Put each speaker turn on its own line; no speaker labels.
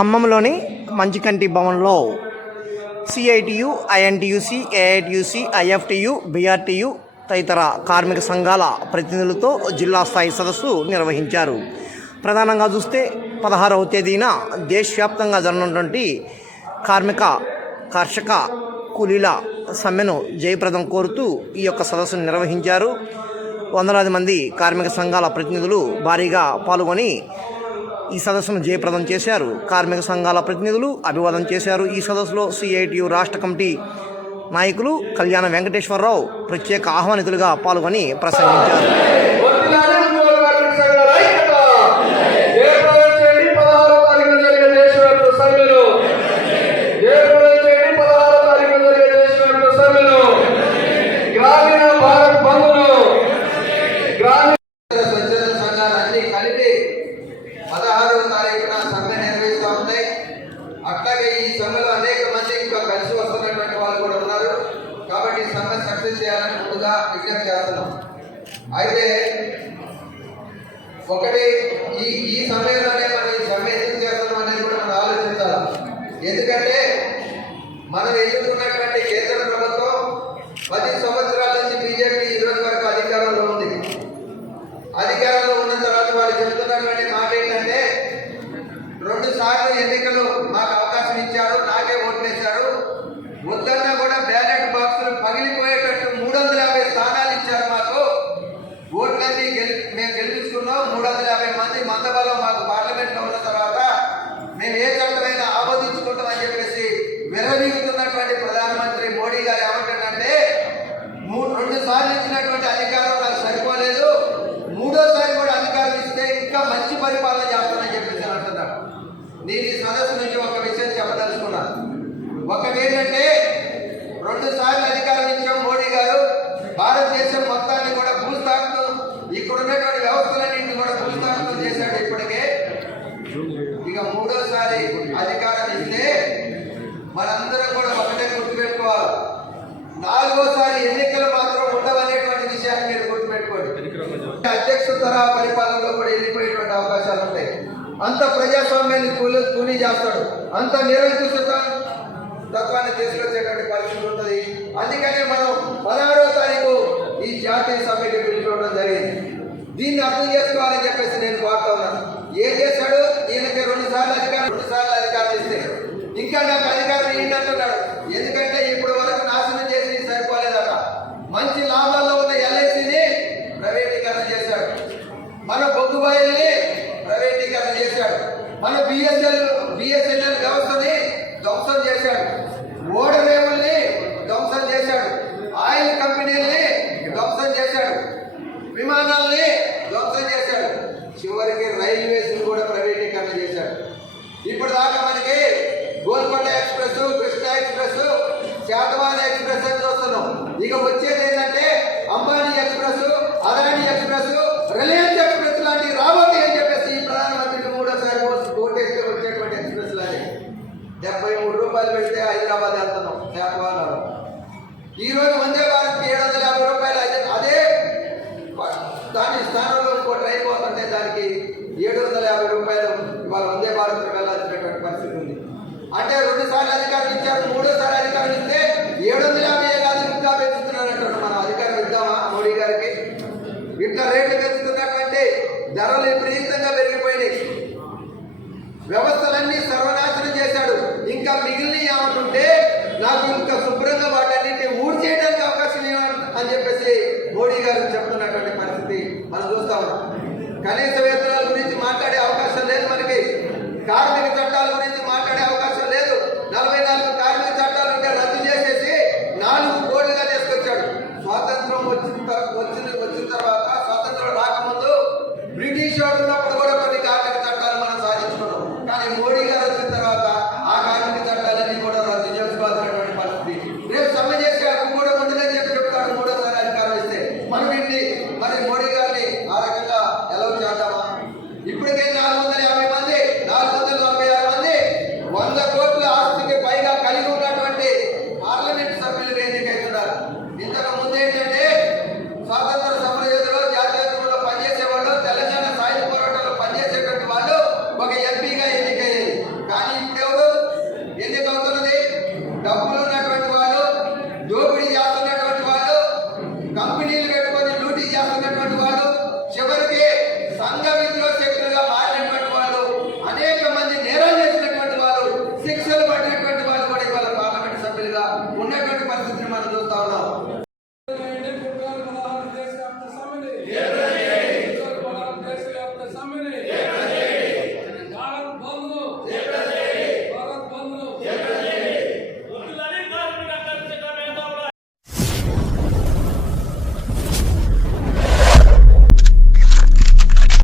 ఖమ్మంలోని మంచికంటి భవన్లో CITU INTUC AITUC IFTU BRTU తదితర కార్మిక సంఘాల ప్రతినిధులతో జిల్లా స్థాయి సదస్సు నిర్వహించారు. ప్రధానంగా చూస్తే పదహారవ తేదీన దేశవ్యాప్తంగా జరగనున్నటువంటి కార్మిక కర్షక కూలీల సమ్మెను జయప్రదం కోరుతూ ఈ యొక్క సదస్సును నిర్వహించారు. వందలాది మంది కార్మిక సంఘాల ప్రతినిధులు భారీగా పాల్గొని ఈ సదస్సును జయప్రదం చేశారు. కార్మిక సంఘాల ప్రతినిధులు అభివాదం చేశారు. ఈ సదస్సులో సిఐటియు రాష్ట్ర కమిటీ నాయకులు కళ్యాణ వెంకటేశ్వరరావు ప్రత్యేక ఆహ్వానితులుగా పాల్గొని ప్రసంగించారు.
అయితే ఒకటి ఈ ఈ సమయంలోనే మనం ఈ సమ్మె ఎందుకు చేస్తున్నాం అనేది కూడా మనం ఆలోచించాలి. ఎందుకంటే మనం ఎదుర్కొన్నటువంటి para amado Pai. మూడోసారి అధికారం ఇస్తే మనందరం కూడా ఒకటే గుర్తుపెట్టుకోవాలి. నాలుగోసారి ఎన్నికలు మాత్రం ఉండవనేటువంటి విషయాన్ని మీరు గుర్తుపెట్టుకోండి. అధ్యక్ష తరహా పరిపాలనలో కూడా వెళ్ళిపోయేటువంటి అవకాశాలు ఉంటాయి. అంత ప్రజాస్వామ్యాన్ని కూలి కూలీ చేస్తాడు. అంత నిరంకుశత తత్వాన్ని తీసుకొచ్చేటువంటి పరిస్థితి ఉంటుంది. అందుకనే మనం పదహారో తారీఖు ఈ జాతీయ సభ్యులు పిలుచుకోవడం జరిగింది. దీన్ని అర్థం చేసుకోవాలని చెప్పేసి ఇంకా నాకు అధికారం ఏంటి అంటున్నాడు? ఎందుకంటే ఇప్పుడు వరకు నాశనం చేసి సరిపోలేదట. మంచి లాభాల్లో ఉన్న ఎల్ఐసిని ప్రైవేటీకరణ చేశాడు. మన బొగ్గుబాయిల్ని ప్రైవేటీకరణ చేశాడు. మన బిఎస్ఎల్ బిఎస్ఎన్ఎల్ వ్యవస్థని ధ్వంసం చేశాడు. ఓడరేవుల్ని ధ్వంసం చేశాడు. ఆయిల్ కంపెనీల్ని ధ్వంసం చేశాడు. విమానాల్ని ధ్వంసం చేశాడు. చివరికి రైల్వేస్ కూడా ప్రైవేటీకరణ చేశాడు ఇప్పుడు దాకా మనకి Golconda express Krishna express Satavahana express అని చూస్తున్నాం ఇక వచ్చేది ఏంటంటే Ambani express Adani express Reliance express లాంటి రాబోతే అని చెప్పేసి ప్రధానమంత్రికి మూడోసారి కోటేస్తే వచ్చేటువంటి ఎక్స్ప్రెస్ లాంటి డెబ్బై మూడు రూపాయలు పెడితే హైదరాబాద్ వెళ్తున్నాం. శాతవాహనాలు ఈరోజు వందే భారత్ ఏడు వందల యాభై రూపాయలు అయితే అదే దాని స్థానంలో ఇంకో ట్రైన్ పోతుంటే దానికి ఏడు వందల యాభై రూపాయలు ఇవాళ వందే భారత్ వెళ్ళాల్సినటువంటి పరిస్థితి ఉంది. అంటే రెండుసార్లు అధికారం ఇచ్చారు మూడోసారి అధికారం ఇస్తే ఏడు వందల యాభై కాదు ఇంకా పెంచుతున్నారు అంటారు మనం అధికారం ఇద్దామా మోడీ గారికి ఇట్లా రేట్లు పెంచుతున్నటువంటి ధరలు విపరీతంగా పెరిగిపోయినాయి. వ్యవస్థలన్నీ సర్వనాశనం చేశాడు. ఇంకా మిగిలిన ఏమంటుంటే నాకు ఇంకా శుభ్రంగా వాటన్నింటినీ ఊడి చేయడానికి అవకాశం అని చెప్పేసి మోడీ గారు చెప్తున్నటువంటి పరిస్థితి మనం చూస్తా ఉన్నాం. కనీస వేతనాల గురించి మాట్లాడే అవకాశం లేదు మనకి. కార్మిక చట్టాల ಪರಿಸ್ಥಿತಿ ಮಾಡಿದ್ರು ತಾವು ನಾವು